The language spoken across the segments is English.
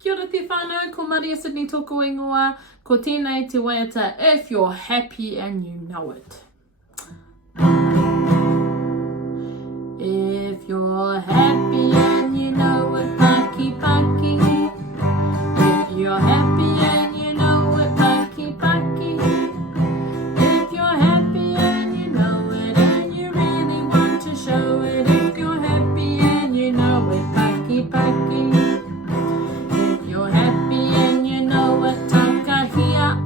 Kia ora te whānau, ko Maria Sydney tōku ingoa, ko tēnei te Waiata, if you're happy and you know it. If you're happy and you know it, paki paki. If you're happy and you know it, paki paki. If you're happy and you know it and you really want to show it, if you're happy and you know it, paki paki. If you're happy and you know it, takahia.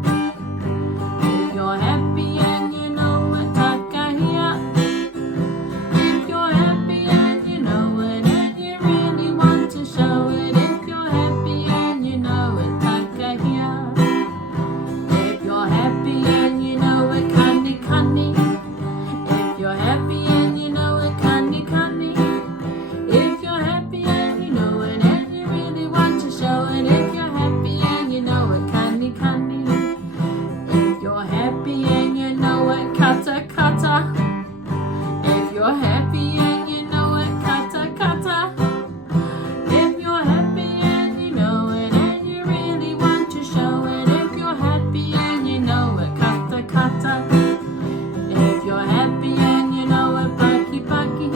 If you're happy and you know it, takahia. If you're happy and you know it and you really want to show it, if you're happy and you know it, takahia. If you're happy and you know it, kani kani. If you're happy and you know it, kani kani. If you're happy and you know it and you really want to show it, if you're happy and you know it, kani kani. If you're happy and you know it, kata kata. If you're happy and you know it, kata kata. If you're happy and you know it and you really want to show it, if you're happy and you know it, kata kata. If you're happy and you know it, paki paki.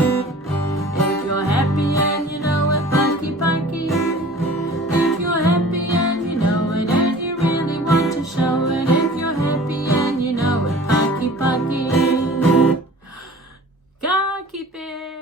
If you're happy and you know it, paki paki. If you're happy and you know it and you really want to show it, if you're happy and you know it, paki paki. Ka kipe!